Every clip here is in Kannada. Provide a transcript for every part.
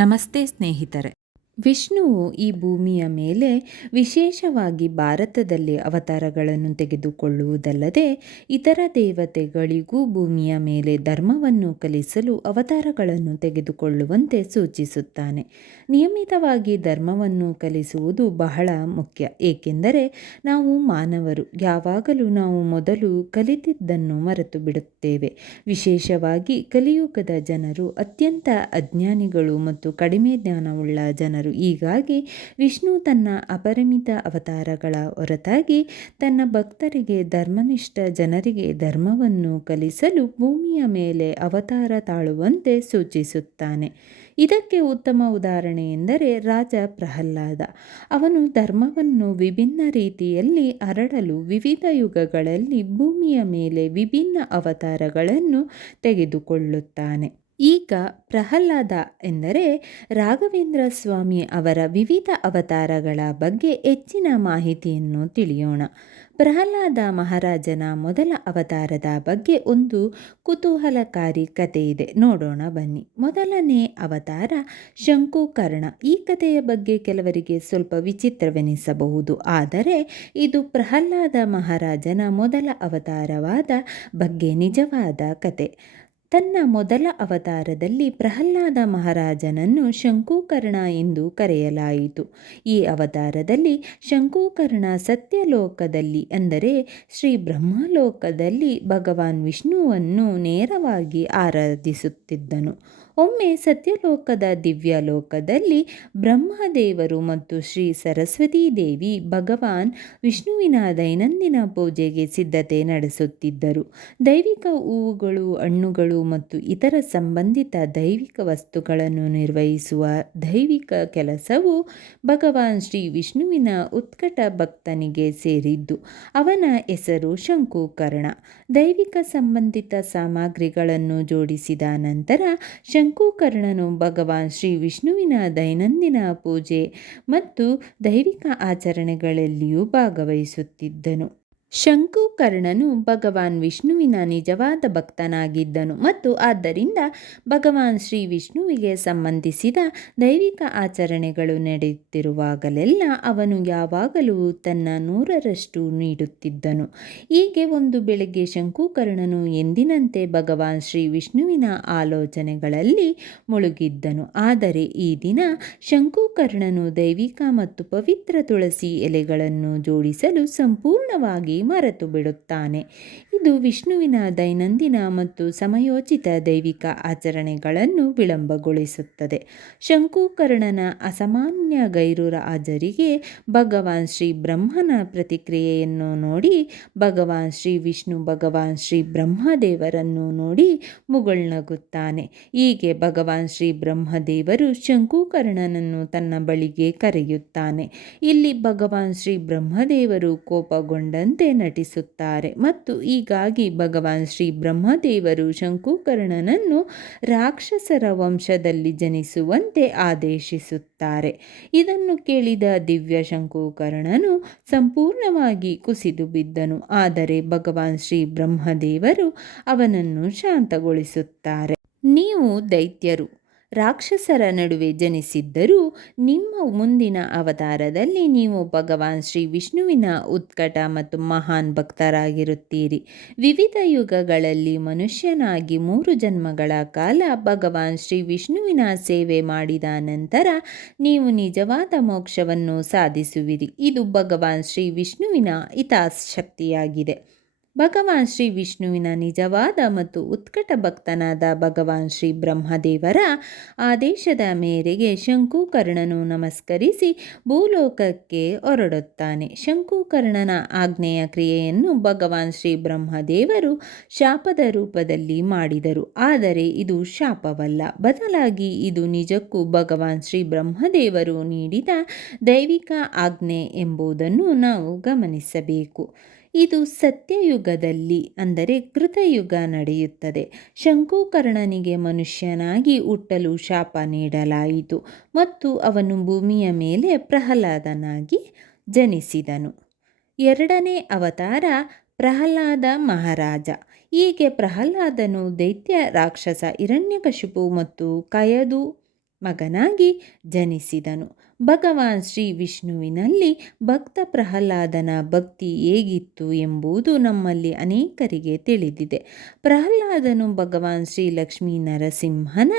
ನಮಸ್ತೆ ಸ್ನೇಹಿತರೆ. ವಿಷ್ಣುವು ಈ ಭೂಮಿಯ ಮೇಲೆ ವಿಶೇಷವಾಗಿ ಭಾರತದಲ್ಲಿ ಅವತಾರಗಳನ್ನು ತೆಗೆದುಕೊಳ್ಳುವುದಲ್ಲದೆ ಇತರ ದೇವತೆಗಳಿಗೂ ಭೂಮಿಯ ಮೇಲೆ ಧರ್ಮವನ್ನು ಕಲಿಸಲು ಅವತಾರಗಳನ್ನು ತೆಗೆದುಕೊಳ್ಳುವಂತೆ ಸೂಚಿಸುತ್ತಾನೆ. ನಿಯಮಿತವಾಗಿ ಧರ್ಮವನ್ನು ಕಲಿಸುವುದು ಬಹಳ ಮುಖ್ಯ, ಏಕೆಂದರೆ ನಾವು ಮಾನವರು ಯಾವಾಗಲೂ ನಾವು ಮೊದಲು ಕಲಿತಿದ್ದನ್ನು ಮರೆತು ಬಿಡುತ್ತೇವೆ. ವಿಶೇಷವಾಗಿ ಕಲಿಯುಗದ ಜನರು ಅತ್ಯಂತ ಅಜ್ಞಾನಿಗಳು ಮತ್ತು ಕಡಿಮೆ ಜ್ಞಾನವುಳ್ಳ ಜನರು. ಹೀಗಾಗಿ ವಿಷ್ಣು ತನ್ನ ಅಪರಿಮಿತ ಅವತಾರಗಳ ಹೊರತಾಗಿ ತನ್ನ ಭಕ್ತರಿಗೆ, ಧರ್ಮನಿಷ್ಠ ಜನರಿಗೆ ಧರ್ಮವನ್ನು ಕಲಿಸಲು ಭೂಮಿಯ ಮೇಲೆ ಅವತಾರ ತಾಳುವಂತೆ ಸೂಚಿಸುತ್ತಾನೆ. ಇದಕ್ಕೆ ಉತ್ತಮ ಉದಾಹರಣೆ ಎಂದರೆ ರಾಜ ಪ್ರಹ್ಲಾದ. ಅವನು ಧರ್ಮವನ್ನು ವಿಭಿನ್ನ ರೀತಿಯಲ್ಲಿ ಹರಡಲು ವಿವಿಧ ಯುಗಗಳಲ್ಲಿ ಭೂಮಿಯ ಮೇಲೆ ವಿಭಿನ್ನ ಅವತಾರಗಳನ್ನು ತೆಗೆದುಕೊಳ್ಳುತ್ತಾನೆ. ಈಗ ಪ್ರಹ್ಲಾದ ಎಂದರೆ ರಾಘವೇಂದ್ರ ಸ್ವಾಮಿ ಅವರ ವಿವಿಧ ಅವತಾರಗಳ ಬಗ್ಗೆ ಹೆಚ್ಚಿನ ಮಾಹಿತಿಯನ್ನು ತಿಳಿಯೋಣ. ಪ್ರಹ್ಲಾದ ಮಹಾರಾಜನ ಮೊದಲ ಅವತಾರದ ಬಗ್ಗೆ ಒಂದು ಕುತೂಹಲಕಾರಿ ಕಥೆ ಇದೆ, ನೋಡೋಣ ಬನ್ನಿ. ಮೊದಲನೇ ಅವತಾರ ಶಂಕುಕರ್ಣ. ಈ ಕಥೆಯ ಬಗ್ಗೆ ಕೆಲವರಿಗೆ ಸ್ವಲ್ಪ ವಿಚಿತ್ರವೆನಿಸಬಹುದು, ಆದರೆ ಇದು ಪ್ರಹ್ಲಾದ ಮಹಾರಾಜನ ಮೊದಲ ಅವತಾರವಾದ ಬಗ್ಗೆ ನಿಜವಾದ ಕಥೆ. ತನ್ನ ಮೊದಲ ಅವತಾರದಲ್ಲಿ ಪ್ರಹ್ಲಾದ ಮಹಾರಾಜನನ್ನು ಶಂಕುಕರ್ಣ ಎಂದು ಕರೆಯಲಾಯಿತು. ಈ ಅವತಾರದಲ್ಲಿ ಶಂಕುಕರ್ಣ ಸತ್ಯಲೋಕದಲ್ಲಿ ಅಂದರೆ ಶ್ರೀ ಬ್ರಹ್ಮಲೋಕದಲ್ಲಿ ಭಗವಾನ್ ವಿಷ್ಣುವನ್ನು ನೇರವಾಗಿ ಆರಾಧಿಸುತ್ತಿದ್ದನು. ಒಮ್ಮೆ ಸತ್ಯಲೋಕದ ದಿವ್ಯಲೋಕದಲ್ಲಿ ಬ್ರಹ್ಮದೇವರು ಮತ್ತು ಶ್ರೀ ಸರಸ್ವತೀ ದೇವಿ ಭಗವಾನ್ ವಿಷ್ಣುವಿನ ದೈನಂದಿನ ಪೂಜೆಗೆ ಸಿದ್ಧತೆ ನಡೆಸುತ್ತಿದ್ದರು. ದೈವಿಕ ಹೂವುಗಳು, ಹಣ್ಣುಗಳು ಮತ್ತು ಇತರ ಸಂಬಂಧಿತ ದೈವಿಕ ವಸ್ತುಗಳನ್ನು ನಿರ್ವಹಿಸುವ ದೈವಿಕ ಕೆಲಸವು ಭಗವಾನ್ ಶ್ರೀ ವಿಷ್ಣುವಿನ ಉತ್ಕಟ ಭಕ್ತನಿಗೆ ಸೇರಿದ್ದು. ಅವನ ಹೆಸರು ಶಂಕುಕರ್ಣ. ದೈವಿಕ ಸಂಬಂಧಿತ ಸಾಮಗ್ರಿಗಳನ್ನು ಜೋಡಿಸಿದ ನಂತರ ಶಂಕುಕರ್ಣನು ಭಗವಾನ್ ಶ್ರೀ ವಿಷ್ಣುವಿನ ದೈನಂದಿನ ಪೂಜೆ ಮತ್ತು ದೈವಿಕ ಆಚರಣೆಗಳಲ್ಲಿಯೂ ಭಾಗವಹಿಸುತ್ತಿದ್ದನು. ಶಂಕುಕರ್ಣನು ಭಗವಾನ್ ವಿಷ್ಣುವಿನ ನಿಜವಾದ ಭಕ್ತನಾಗಿದ್ದನು ಮತ್ತು ಆದ್ದರಿಂದ ಭಗವಾನ್ ಶ್ರೀ ವಿಷ್ಣುವಿಗೆ ಸಂಬಂಧಿಸಿದ ದೈವಿಕ ಆಚರಣೆಗಳು ನಡೆಯುತ್ತಿರುವಾಗಲೆಲ್ಲ ಅವನು ಯಾವಾಗಲೂ ತನ್ನ 100ರಷ್ಟು ನೀಡುತ್ತಿದ್ದನು. ಹೀಗೆ ಒಂದು ಬೆಳಗ್ಗೆ ಶಂಕುಕರ್ಣನು ಎಂದಿನಂತೆ ಭಗವಾನ್ ಶ್ರೀ ವಿಷ್ಣುವಿನ ಆಲೋಚನೆಗಳಲ್ಲಿ ಮುಳುಗಿದ್ದನು. ಆದರೆ ಈ ದಿನ ಶಂಕುಕರ್ಣನು ದೈವಿಕ ಮತ್ತು ಪವಿತ್ರ ತುಳಸಿ ಎಲೆಗಳನ್ನು ಜೋಡಿಸಲು ಸಂಪೂರ್ಣವಾಗಿ ಮರೆತು ಬಿಡುತ್ತಾನೆ. ಇದು ವಿಷ್ಣುವಿನ ದೈನಂದಿನ ಮತ್ತು ಸಮಯೋಚಿತ ದೈವಿಕ ಆಚರಣೆಗಳನ್ನು ವಿಳಂಬಗೊಳಿಸುತ್ತದೆ. ಶಂಕುಕರ್ಣನ ಅಸಾಮಾನ್ಯ ಗೈರು ಹಾಜರಿಗೆ ಭಗವಾನ್ ಶ್ರೀ ಬ್ರಹ್ಮನ ಪ್ರತಿಕ್ರಿಯೆಯನ್ನು ನೋಡಿ ಭಗವಾನ್ ಶ್ರೀ ವಿಷ್ಣು ಭಗವಾನ್ ಶ್ರೀ ಬ್ರಹ್ಮದೇವರನ್ನು ನೋಡಿ ಮುಗುಳ್ನಗುತ್ತಾನೆ. ಹೀಗೆ ಭಗವಾನ್ ಶ್ರೀ ಬ್ರಹ್ಮದೇವರು ಶಂಕುಕರ್ಣನನ್ನು ತನ್ನ ಬಳಿಗೆ ಕರೆಯುತ್ತಾನೆ. ಇಲ್ಲಿ ಭಗವಾನ್ ಶ್ರೀ ಬ್ರಹ್ಮದೇವರು ಕೋಪಗೊಂಡಂತೆ ನಟಿಸುತ್ತಾರೆ ಮತ್ತು ಹೀಗಾಗಿ ಭಗವಾನ್ ಶ್ರೀ ಬ್ರಹ್ಮದೇವರು ಶಂಕುಕರ್ಣನನ್ನು ರಾಕ್ಷಸರ ವಂಶದಲ್ಲಿ ಜನಿಸುವಂತೆ ಆದೇಶಿಸುತ್ತಾರೆ. ಇದನ್ನು ಕೇಳಿದ ದಿವ್ಯ ಶಂಕುಕರ್ಣನು ಸಂಪೂರ್ಣವಾಗಿ ಕುಸಿದು ಬಿದ್ದನು. ಆದರೆ ಭಗವಾನ್ ಶ್ರೀ ಬ್ರಹ್ಮದೇವರು ಅವನನ್ನು ಶಾಂತಗೊಳಿಸುತ್ತಾರೆ. ನೀವು ದೈತ್ಯರು, ರಾಕ್ಷಸರ ನಡುವೆ ಜನಿಸಿದ್ದರೂ ನಿಮ್ಮ ಮುಂದಿನ ಅವತಾರದಲ್ಲಿ ನೀವು ಭಗವಾನ್ ಶ್ರೀ ವಿಷ್ಣುವಿನ ಉತ್ಕಟ ಮತ್ತು ಮಹಾನ್ ಭಕ್ತರಾಗಿರುತ್ತೀರಿ. ವಿವಿಧ ಯುಗಗಳಲ್ಲಿ ಮನುಷ್ಯನಾಗಿ 3 ಜನ್ಮಗಳ ಕಾಲ ಭಗವಾನ್ ಶ್ರೀ ವಿಷ್ಣುವಿನ ಸೇವೆ ಮಾಡಿದ ನಂತರ ನೀವು ನಿಜವಾದ ಮೋಕ್ಷವನ್ನು ಸಾಧಿಸುವಿರಿ. ಇದು ಭಗವಾನ್ ಶ್ರೀ ವಿಷ್ಣುವಿನ ಹಿತಾಸಕ್ತಿಯಾಗಿದೆ. ಭಗವಾನ್ ಶ್ರೀ ವಿಷ್ಣುವಿನ ನಿಜವಾದ ಮತ್ತು ಉತ್ಕಟ ಭಕ್ತನಾದ ಭಗವಾನ್ ಶ್ರೀ ಬ್ರಹ್ಮದೇವರ ಆದೇಶದ ಮೇರೆಗೆ ಶಂಕುಕರ್ಣನು ನಮಸ್ಕರಿಸಿ ಭೂಲೋಕಕ್ಕೆ ಹೊರಡುತ್ತಾನೆ. ಶಂಕುಕರ್ಣನ ಆಜ್ಞೆಯ ಕ್ರಿಯೆಯನ್ನು ಭಗವಾನ್ ಶ್ರೀ ಬ್ರಹ್ಮದೇವರು ಶಾಪದ ರೂಪದಲ್ಲಿ ಮಾಡಿದರು. ಆದರೆ ಇದು ಶಾಪವಲ್ಲ, ಬದಲಾಗಿ ಇದು ನಿಜಕ್ಕೂ ಭಗವಾನ್ ಶ್ರೀ ಬ್ರಹ್ಮದೇವರು ನೀಡಿದ ದೈವಿಕ ಆಜ್ಞೆ ಎಂಬುದನ್ನು ನಾವು ಗಮನಿಸಬೇಕು. ಇದು ಸತ್ಯಯುಗದಲ್ಲಿ ಅಂದರೆ ಕೃತಯುಗ ನಡೆಯುತ್ತದೆ. ಶಂಕುಕರ್ಣನಿಗೆ ಮನುಷ್ಯನಾಗಿ ಹುಟ್ಟಲು ಶಾಪ ನೀಡಲಾಯಿತು ಮತ್ತು ಅವನು ಭೂಮಿಯ ಮೇಲೆ ಪ್ರಹ್ಲಾದನಾಗಿ ಜನಿಸಿದನು. ಎರಡನೇ ಅವತಾರ ಪ್ರಹ್ಲಾದ ಮಹಾರಾಜ. ಹೀಗೆ ಪ್ರಹ್ಲಾದನು ದೈತ್ಯ ರಾಕ್ಷಸ ಹಿರಣ್ಯಕಶಿಪು ಮತ್ತು ಕಯದು ಮಗನಾಗಿ ಜನಿಸಿದನು. ಭಗವಾನ್ ಶ್ರೀ ವಿಷ್ಣುವಿನಲ್ಲಿ ಭಕ್ತ ಪ್ರಹ್ಲಾದನ ಭಕ್ತಿ ಹೇಗಿತ್ತು ಎಂಬುದು ನಮ್ಮಲ್ಲಿ ಅನೇಕರಿಗೆ ತಿಳಿದಿದೆ. ಪ್ರಹ್ಲಾದನು ಭಗವಾನ್ ಶ್ರೀ ಲಕ್ಷ್ಮೀ ನರಸಿಂಹನ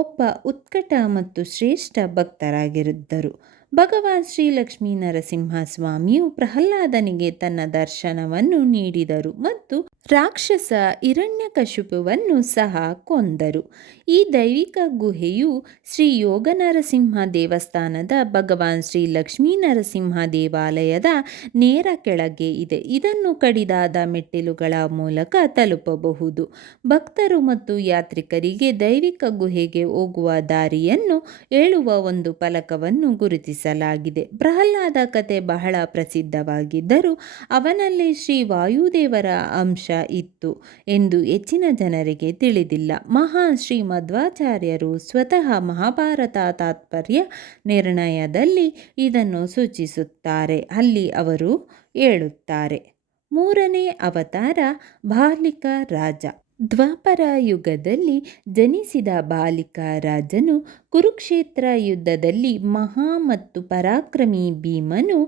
ಒಬ್ಬ ಉತ್ಕಟ ಮತ್ತು ಶ್ರೇಷ್ಠ ಭಕ್ತರಾಗಿದ್ದರು. ಭಗವಾನ್ ಶ್ರೀ ಲಕ್ಷ್ಮೀ ನರಸಿಂಹ ಸ್ವಾಮಿಯು ಪ್ರಹ್ಲಾದನಿಗೆ ತನ್ನ ದರ್ಶನವನ್ನು ನೀಡಿದರು ಮತ್ತು ರಾಕ್ಷಸ ಹಿರಣ್ಯಕಶಿಪುವನ್ನು ಸಹ ಕೊಂದರು. ಈ ದೈವಿಕ ಗುಹೆಯು ಶ್ರೀ ಯೋಗ ನರಸಿಂಹ ದೇವಸ್ಥಾನದ ಭಗವಾನ್ ಶ್ರೀ ಲಕ್ಷ್ಮೀ ನರಸಿಂಹ ದೇವಾಲಯದ ನೇರ ಕೆಳಗೆ ಇದೆ. ಇದನ್ನು ಕಡಿದಾದ ಮೆಟ್ಟಿಲುಗಳ ಮೂಲಕ ತಲುಪಬಹುದು. ಭಕ್ತರು ಮತ್ತು ಯಾತ್ರಿಕರಿಗೆ ದೈವಿಕ ಗುಹೆಗೆ ಹೋಗುವ ದಾರಿಯನ್ನು ಹೇಳುವ ಒಂದು ಫಲಕವನ್ನು ಗುರುತಿಸಲಾಗಿದೆ. ಪ್ರಹ್ಲಾದ ಕಥೆ ಬಹಳ ಪ್ರಸಿದ್ಧವಾಗಿದ್ದರೂ ಅವನಲ್ಲಿ ಶ್ರೀ ವಾಯುದೇವರ ಅಂಶ ಇತ್ತು ಎಂದು ಹೆಚ್ಚಿನ ಜನರಿಗೆ ತಿಳಿದಿಲ್ಲ. ಮಹಾನ್ ಶ್ರೀ ಮಧ್ವಾಚಾರ್ಯರು ಸ್ವತಃ ಮಹಾಭಾರತ ತಾತ್ಪರ್ಯ ನಿರ್ಣಯದಲ್ಲಿ ಇದನ್ನು ಸೂಚಿಸುತ್ತಾರೆ. ಅಲ್ಲಿ ಅವರು ಹೇಳುತ್ತಾರೆ, ಮೂರನೇ ಅವತಾರ ಬಾಲಿಕ ರಾಜ. ದ್ವಾಪರ ಯುಗದಲ್ಲಿ ಜನಿಸಿದ ಬಾಲಿಕ ರಾಜನು ಕುರುಕ್ಷೇತ್ರ ಯುದ್ಧದಲ್ಲಿ ಮಹಾ ಮತ್ತು ಪರಾಕ್ರಮಿ ಭೀಮನು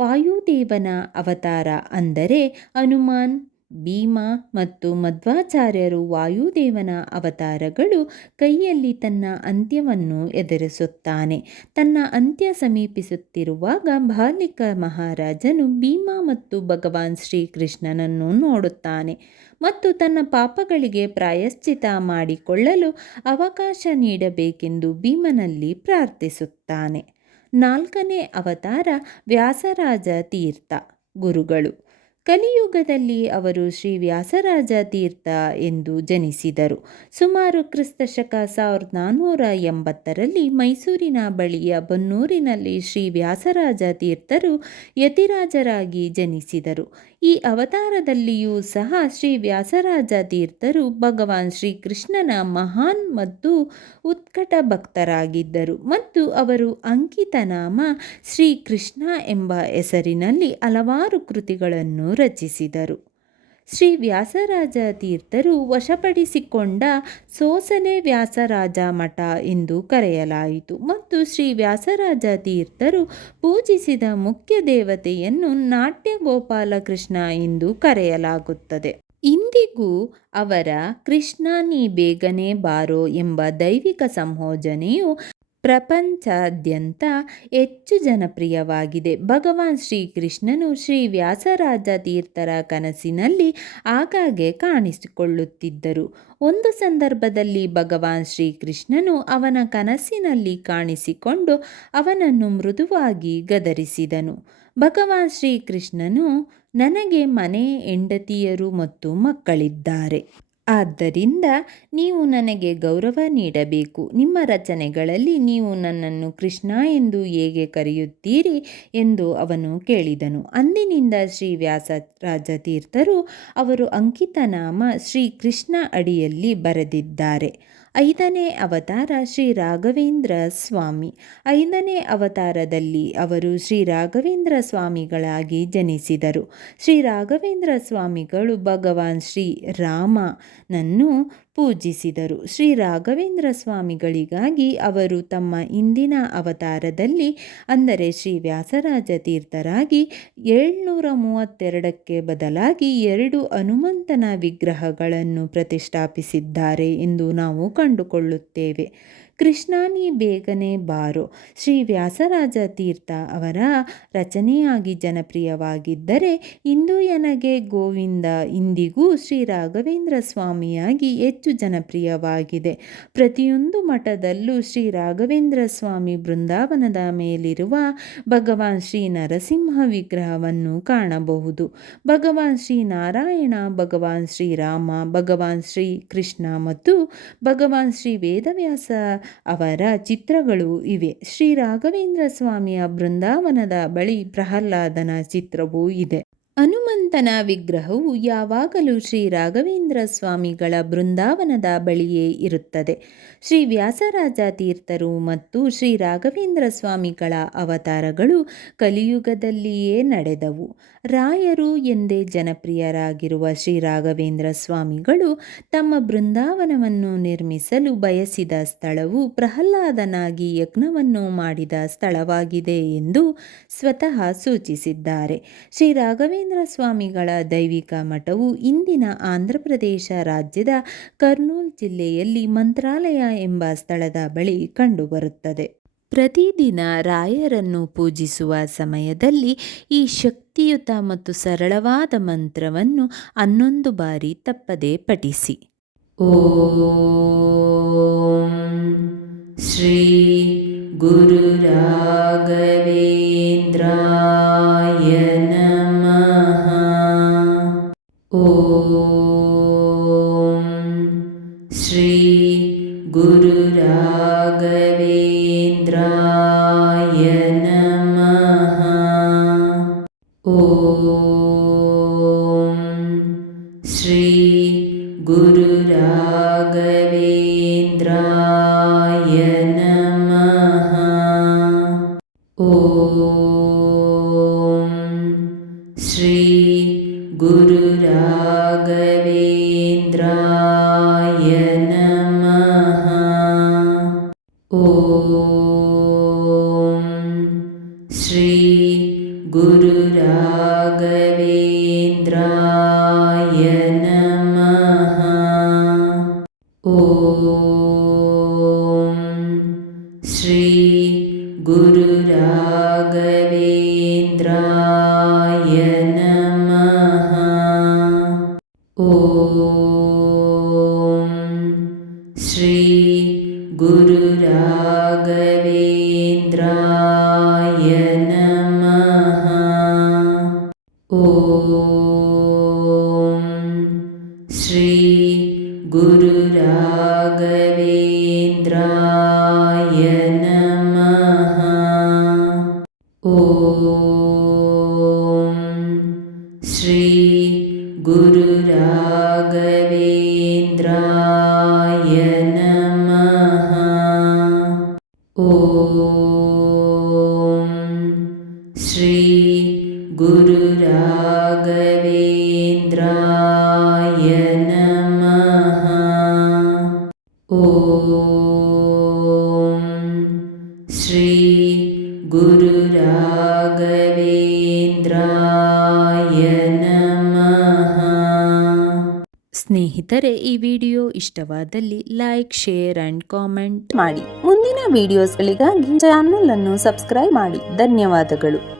ವಾಯುದೇವನ ಅವತಾರ. ಅಂದರೆ ಹನುಮಾನ್, ಭೀಮ ಮತ್ತು ಮಧ್ವಾಚಾರ್ಯರು ವಾಯುದೇವನ ಅವತಾರಗಳು ಕೈಯಲ್ಲಿ ತನ್ನ ಅಂತ್ಯವನ್ನು ಎದುರಿಸುತ್ತಾನೆ. ತನ್ನ ಅಂತ್ಯ ಸಮೀಪಿಸುತ್ತಿರುವಾಗ ಬಾಲಿಕ ಮಹಾರಾಜನು ಭೀಮ ಮತ್ತು ಭಗವಾನ್ ಶ್ರೀಕೃಷ್ಣನನ್ನು ನೋಡುತ್ತಾನೆ ಮತ್ತು ತನ್ನ ಪಾಪಗಳಿಗೆ ಪ್ರಾಯಶ್ಚಿತ ಮಾಡಿಕೊಳ್ಳಲು ಅವಕಾಶ ನೀಡಬೇಕೆಂದು ಭೀಮನಲ್ಲಿ ಪ್ರಾರ್ಥಿಸುತ್ತಾನೆ. ನಾಲ್ಕನೇ ಅವತಾರ ವ್ಯಾಸರಾಜ ತೀರ್ಥ ಗುರುಗಳು. ಕಲಿಯುಗದಲ್ಲಿ ಅವರು ಶ್ರೀ ವ್ಯಾಸರಾಜ ತೀರ್ಥ ಎಂದು ಜನಿಸಿದರು. ಸುಮಾರು ಕ್ರಿಸ್ತಶಕ 1480ರಲ್ಲಿ ಮೈಸೂರಿನ ಬಳಿಯ ಬನ್ನೂರಿನಲ್ಲಿ ಶ್ರೀ ವ್ಯಾಸರಾಜ ತೀರ್ಥರು ಯತಿರಾಜರಾಗಿ ಜನಿಸಿದರು. ಈ ಅವತಾರದಲ್ಲಿಯೂ ಸಹ ಶ್ರೀ ವ್ಯಾಸರಾಜ ತೀರ್ಥರು ಭಗವಾನ್ ಶ್ರೀಕೃಷ್ಣನ ಮಹಾನ್ ಮತ್ತು ಉತ್ಕಟ ಭಕ್ತರಾಗಿದ್ದರು ಮತ್ತು ಅವರು ಅಂಕಿತನಾಮ ಶ್ರೀಕೃಷ್ಣ ಎಂಬ ಹೆಸರಿನಲ್ಲಿ ಹಲವಾರು ಕೃತಿಗಳನ್ನು ರಚಿಸಿದರು. ಶ್ರೀ ವ್ಯಾಸರಾಜ ತೀರ್ಥರು ವಶಪಡಿಸಿಕೊಂಡ ಸೋಸಲೆ ವ್ಯಾಸರಾಜ ಮಠ ಎಂದು ಕರೆಯಲಾಯಿತು ಮತ್ತು ಶ್ರೀ ವ್ಯಾಸರಾಜ ತೀರ್ಥರು ಪೂಜಿಸಿದ ಮುಖ್ಯ ದೇವತೆಯನ್ನು ನಾಟ್ಯ ಗೋಪಾಲಕೃಷ್ಣ ಎಂದು ಕರೆಯಲಾಗುತ್ತದೆ. ಇಂದಿಗೂ ಅವರ ಕೃಷ್ಣ ನೀ ಬೇಗನೆ ಬಾರೋ ಎಂಬ ದೈವಿಕ ಸಂಯೋಜನೆಯು ಪ್ರಪಂಚಾದ್ಯಂತ ಹೆಚ್ಚು ಜನಪ್ರಿಯವಾಗಿದೆ. ಭಗವಾನ್ ಶ್ರೀಕೃಷ್ಣನು ಶ್ರೀ ವ್ಯಾಸರಾಜ ತೀರ್ಥರ ಕನಸಿನಲ್ಲಿ ಆಗಾಗ್ಗೆ ಕಾಣಿಸಿಕೊಳ್ಳುತ್ತಿದ್ದರು. ಒಂದು ಸಂದರ್ಭದಲ್ಲಿ ಭಗವಾನ್ ಶ್ರೀಕೃಷ್ಣನು ಅವನ ಕನಸಿನಲ್ಲಿ ಕಾಣಿಸಿಕೊಂಡು ಅವನನ್ನು ಮೃದುವಾಗಿ ಗದರಿಸಿದನು. ಭಗವಾನ್ ಶ್ರೀಕೃಷ್ಣನು, ನನಗೆ ಮನೆ, ಹೆಂಡತಿಯರು ಮತ್ತು ಮಕ್ಕಳಿದ್ದಾರೆ. ಆದ್ದರಿಂದ ನೀವು ನನಗೆ ಗೌರವ ನೀಡಬೇಕು. ನಿಮ್ಮ ರಚನೆಗಳಲ್ಲಿ ನೀವು ನನ್ನನ್ನು ಕೃಷ್ಣ ಎಂದು ಹೇಗೆ ಕರೆಯುತ್ತೀರಿ ಎಂದು ಅವನು ಕೇಳಿದನು. ಅಂದಿನಿಂದ ಶ್ರೀ ವ್ಯಾಸರಾಜ ತೀರ್ಥರು ಅವರು ಅಂಕಿತನಾಮ ಶ್ರೀಕೃಷ್ಣ ಅಡಿಯಲ್ಲಿ ಬರೆದಿದ್ದಾರೆ. ಐದನೇ ಅವತಾರ ಶ್ರೀ ರಾಘವೇಂದ್ರ ಸ್ವಾಮಿ. ಐದನೇ ಅವತಾರದಲ್ಲಿ ಅವರು ಶ್ರೀ ರಾಘವೇಂದ್ರ ಸ್ವಾಮಿಗಳಾಗಿ ಜನಿಸಿದರು. ಶ್ರೀ ರಾಘವೇಂದ್ರ ಸ್ವಾಮಿಗಳು ಭಗವಾನ್ ಶ್ರೀ ರಾಮನನ್ನು ಪೂಜಿಸಿದರು. ಶ್ರೀ ರಾಘವೇಂದ್ರ ಸ್ವಾಮಿಗಳಿಗಾಗಿ ಅವರು ತಮ್ಮ ಹಿಂದಿನ ಅವತಾರದಲ್ಲಿ ಅಂದರೆ ಶ್ರೀ ವ್ಯಾಸರಾಜ ತೀರ್ಥರಾಗಿ 732ಕ್ಕೆ ಬದಲಾಗಿ 2 ಹನುಮಂತನ ವಿಗ್ರಹಗಳನ್ನು ಪ್ರತಿಷ್ಠಾಪಿಸಿದ್ದಾರೆ ಎಂದು ನಾವು ಕಂಡುಕೊಳ್ಳುತ್ತೇವೆ. ಕೃಷ್ಣ ನೀ ಬೇಗನೆ ಬಾರೋ ಶ್ರೀ ವ್ಯಾಸರಾಜ ತೀರ್ಥ ಅವರ ರಚನೆಯಾಗಿ ಜನಪ್ರಿಯವಾಗಿದ್ದರೆ, ಇಂದು ಎನಗೆ ಗೋವಿಂದ ಇಂದಿಗೂ ಶ್ರೀ ರಾಘವೇಂದ್ರ ಸ್ವಾಮಿಯಾಗಿ ಹೆಚ್ಚು ಜನಪ್ರಿಯವಾಗಿದೆ. ಪ್ರತಿಯೊಂದು ಮಠದಲ್ಲೂ ಶ್ರೀ ರಾಘವೇಂದ್ರ ಸ್ವಾಮಿ ಬೃಂದಾವನದ ಮೇಲಿರುವ ಭಗವಾನ್ ಶ್ರೀ ನರಸಿಂಹ ವಿಗ್ರಹವನ್ನು ಕಾಣಬಹುದು. ಭಗವಾನ್ ಶ್ರೀ ನಾರಾಯಣ, ಭಗವಾನ್ ಶ್ರೀರಾಮ, ಭಗವಾನ್ ಶ್ರೀ ಕೃಷ್ಣ ಮತ್ತು ಭಗವಾನ್ ಶ್ರೀ ವೇದವ್ಯಾಸ ಅವರ ಚಿತ್ರಗಳು ಇವೆ. ಶ್ರೀ ರಾಘವೇಂದ್ರ ಸ್ವಾಮಿಯ ಬೃಂದಾವನದ ಬಳಿ ಪ್ರಹ್ಲಾದನ ಚಿತ್ರವೂ ಇದೆ. ಹನುಮಂತನ ವಿಗ್ರಹವು ಯಾವಾಗಲೂ ಶ್ರೀ ರಾಘವೇಂದ್ರ ಸ್ವಾಮಿಗಳ ಬೃಂದಾವನದ ಬಳಿಯೇ ಇರುತ್ತದೆ. ಶ್ರೀ ವ್ಯಾಸರಾಜ ತೀರ್ಥರು ಮತ್ತು ಶ್ರೀ ರಾಘವೇಂದ್ರ ಸ್ವಾಮಿಗಳ ಅವತಾರಗಳು ಕಲಿಯುಗದಲ್ಲಿಯೇ ನಡೆದವು. ರಾಯರು ಎಂದೇ ಜನಪ್ರಿಯರಾಗಿರುವ ಶ್ರೀ ರಾಘವೇಂದ್ರ ಸ್ವಾಮಿಗಳು ತಮ್ಮ ಬೃಂದಾವನವನ್ನು ನಿರ್ಮಿಸಲು ಬಯಸಿದ ಸ್ಥಳವು ಪ್ರಹ್ಲಾದನಾಗಿ ಯಜ್ಞವನ್ನು ಮಾಡಿದ ಸ್ಥಳವಾಗಿದೆ ಎಂದು ಸ್ವತಃ ಸೂಚಿಸಿದ್ದಾರೆ. ಶ್ರೀ ರಾಘವೇಂದ್ರ ಸ್ವಾಮಿಗಳ ದೈವಿಕ ಮಠವು ಇಂದಿನ ಆಂಧ್ರಪ್ರದೇಶ ರಾಜ್ಯದ ಕರ್ನೂಲ್ ಜಿಲ್ಲೆಯಲ್ಲಿ ಮಂತ್ರಾಲಯ ಎಂಬ ಸ್ಥಳದ ಬಳಿ ಕಂಡುಬರುತ್ತದೆ. ಪ್ರತಿದಿನ ರಾಯರನ್ನು ಪೂಜಿಸುವ ಸಮಯದಲ್ಲಿ ಈ ಶಕ್ತಿಯುತ ಮತ್ತು ಸರಳವಾದ ಮಂತ್ರವನ್ನು 11 ಬಾರಿ ತಪ್ಪದೆ ಪಠಿಸಿ. ಓಂ ಶ್ರೀ ಗುರು ರಾಘವೇಂದ್ರಾಯ ನಮಃ. ಓಂ ಶ್ರೀ ಗುರು ರಾಘವೇಂದ್ರಾಯ ನಮಃ. ಓಂ ಶ್ರೀ ಗುರು ರಾಘವೇಂದ್ರಾಯ ನಮಃ. ಓಂ ಶ್ರೀ ಗುರು ರಾಘವೇಂದ್ರಾಯ ನಮಃ. ಓಂ ಶ್ರೀ ಗುರು ರಾಘವೇಂದ್ರಾಯ ನಮಃ. ಓಂ ಶ್ರೀ ಗುರು ರಾಘವೇಂದ್ರಾಯ ನಮಃ. ಓಂ ಶ್ರೀ ಗುರು ರಾಘವೇಂದ್ರಾಯ ನಮಃ. ಓಂ ಶ್ರೀ ಗುರು ರಾಘವೇಂದ್ರಾಯ ನಮಃ. ಓಂ ಶ್ರೀ ಗುರು ರಾಘವೇಂದ್ರಾಯ ನಮಃ. ಓಂ ಶ್ರೀ ಗುರು ರಾಘವೇಂದ್ರಾಯ ನಮಃ. ಓಂ ಶ್ರೀ ಗುರು ರಾಘವೇಂದ್ರಾಯ ನಮಃ. ಸ್ನೇಹಿತರೆ, ಈ ವಿಡಿಯೋ ಇಷ್ಟವಾದಲ್ಲಿ ಲೈಕ್, ಶೇರ್ ಆ್ಯಂಡ್ ಕಾಮೆಂಟ್ ಮಾಡಿ. ಮುಂದಿನ ವಿಡಿಯೋಸ್ಗಳಿಗಾಗಿ ಚಾನಲ್ ಅನ್ನು ಸಬ್ಸ್ಕ್ರೈಬ್ ಮಾಡಿ. ಧನ್ಯವಾದಗಳು.